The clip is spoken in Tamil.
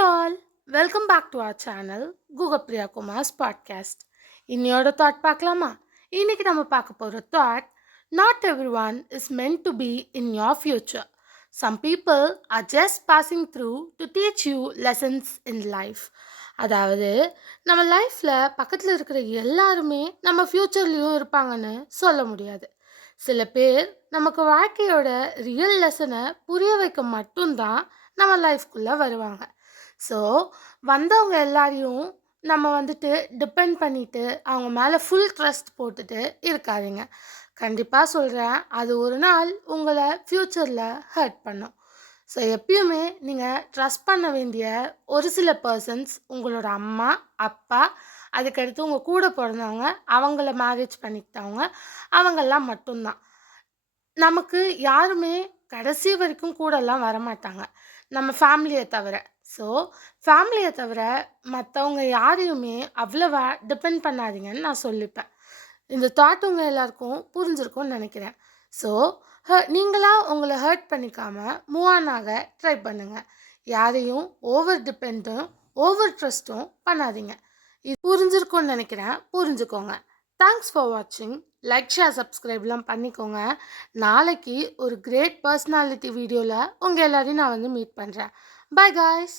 all, welcome back to our channel Google Priya Kumar's podcast. இன்னையோட தாட் பார்க்கலாமா? இன்னைக்கு நம்ம பார்க்க போகிற thought, not everyone is meant to be in your future. Some people are just passing through to teach you lessons in life. அதாவது நம்ம லைஃப்பில் பக்கத்தில் இருக்கிற எல்லாருமே நம்ம ஃப்யூச்சர்லேயும் இருப்பாங்கன்னு சொல்ல முடியாது. சில பேர் நமக்கு வாழ்க்கையோட ரியல் லெசனை புரிய வைக்க மட்டும்தான் நம்ம லைஃப்குள்ளே வருவாங்க. ஸோ வந்தவங்க எல்லாரையும் நம்ம வந்துட்டு டிபெண்ட் பண்ணிவிட்டு அவங்க மேலே ஃபுல் ட்ரஸ்ட் போட்டுட்டு இருக்காதீங்க. கண்டிப்பாக சொல்கிறேன், அது ஒரு நாள் உங்களை ஃப்யூச்சரில் ஹர்ட் பண்ணும். ஸோ எப்பயுமே நீங்கள் ட்ரஸ்ட் பண்ண வேண்டிய ஒரு சில பர்சன்ஸ் உங்களோட அம்மா, அப்பா, அதுக்கடுத்து உங்கள் கூட பிறந்தவங்க, அவங்கள மேரேஜ் பண்ணிக்கிட்டவங்க, அவங்கெல்லாம் மட்டும்தான். நமக்கு யாருமே கடைசி வரைக்கும் கூடலாம் வரமாட்டாங்க, நம்ம ஃபேமிலியை தவிர. ஸோ ஃபேமிலியை தவிர மற்றவங்க யாரையுமே அவ்வளவா டிபெண்ட் பண்ணாதீங்கன்னு நான் சொல்லிப்பேன். இந்த தாட் உங்கள் எல்லாருக்கும் புரிஞ்சிருக்கும்னு நினைக்கிறேன். ஸோ நீங்களாக உங்களை ஹர்ட் பண்ணிக்காமல் மூவ் ஆன் ஆக ட்ரை பண்ணுங்கள். யாரையும் ஓவர் டிபெண்டும் ஓவர் ட்ரஸ்ட்டும் பண்ணாதீங்க. இது புரிஞ்சிருக்கும்னு நினைக்கிறேன். புரிஞ்சுக்கோங்க. தேங்க்ஸ் ஃபார் வாட்சிங். லைக், ஷேர், சப்ஸ்கிரைப்லாம் பண்ணிக்கோங்க. நாளைக்கு ஒரு கிரேட் பர்சனாலிட்டி வீடியோவில் உங்கள் எல்லாரையும் நான் மீட் பண்ணுறேன். Bye guys.